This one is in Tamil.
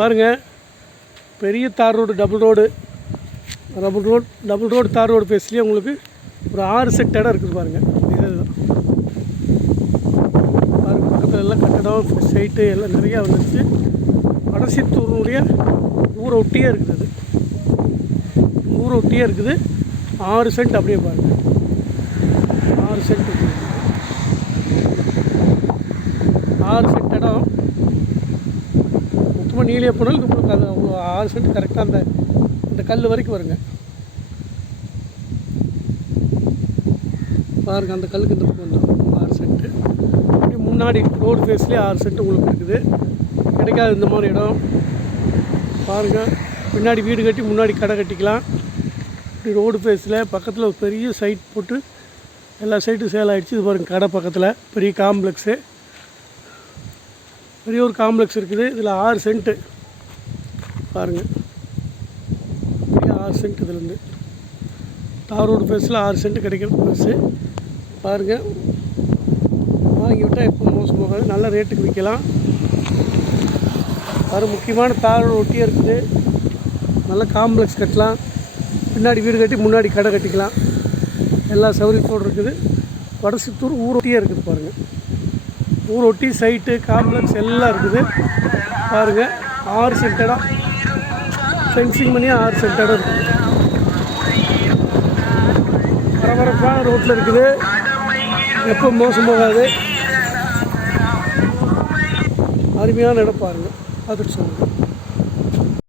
பாருங்கள் பெரிய tar road double road double road double road tar road பேஸ்லேயே உங்களுக்கு ஒரு ஆறு செட் இடம் இருக்குது பாருங்கள் இதுதான். பாருங்க பக்கத்தில் எல்லாம் கட்டடம் சைட்டு எல்லாம் நிறையா வந்துருச்சு. வடசித்தூருடைய ஊரை ஒட்டியே இருக்குது அது. ஊரை ஒட்டியே இருக்குது. ஆறு சென்ட் அப்படியே பாருங்கள் ஆறு சென்ட் இருக்குது. ஆறு சென்ட் இடம் மொத்தமாக நீளே போனாலும் உங்களுக்கு அது அவ்வளோ ஆறு சென்ட் கரெக்டாக அந்த இந்த கல் வரைக்கும் வருங்க. பாருங்கள் அந்த கல்லுக்கு இந்த பக்கம் வந்துடும் ஆறு சென்ட்டு அப்படி முன்னாடி ரோடு ஃபேஸ்லேயே ஆறு சென்ட் உங்களுக்கு இருக்குது. கிடைக்காது இந்த மாதிரி இடம். பாருங்கள் பின்னாடி வீடு கட்டி முன்னாடி கடை கட்டிக்கலாம். இப்படி ரோடு ஃபேஸில் பக்கத்தில் ஒரு பெரிய சைட் போட்டு எல்லா சைட்டும் சேல் ஆகிடுச்சு இது பாருங்கள் கடை பக்கத்தில். பெரிய காம்ப்ளெக்ஸு பெரிய ஒரு காம்ப்ளெக்ஸ் இருக்குது. இதில் ஆறு சென்ட்டு பாருங்கள் பெரிய ஆறு சென்ட் இதுலேருந்து. தார் ரோடு ஃபேஸில் ஆறு சென்ட் கிடைக்கிற பெருசு பாருங்கள் வாங்கி விட்டால் மோசம் போகாது. நல்ல ரேட்டுக்கு விற்கலாம். அது முக்கியமான தார் ரோடு ஒட்டியே இருக்குது. நல்ல காம்ப்ளெக்ஸ் கட்டலாம். பின்னாடி வீடு கட்டி முன்னாடி கடை கட்டிக்கலாம். எல்லா சௌகரியத்தோடு இருக்குது. வடசித்தூர் ஊரொட்டியே இருக்குது பாருங்கள் ஊரொட்டி சைட்டு காம்ப்ளெக்ஸ் எல்லாம் இருக்குது. பாருங்கள் ஆறு சென்டடாக ஃபென்சிங் பண்ணி ஆறு சென்டடாக இருக்குது பரபரப்பான ரோட்டில் இருக்குது. எப்போ மோசம் போகாது. அருமையான இடம் பாருங்கள் பார்த்துட்டு சொல்லுங்கள்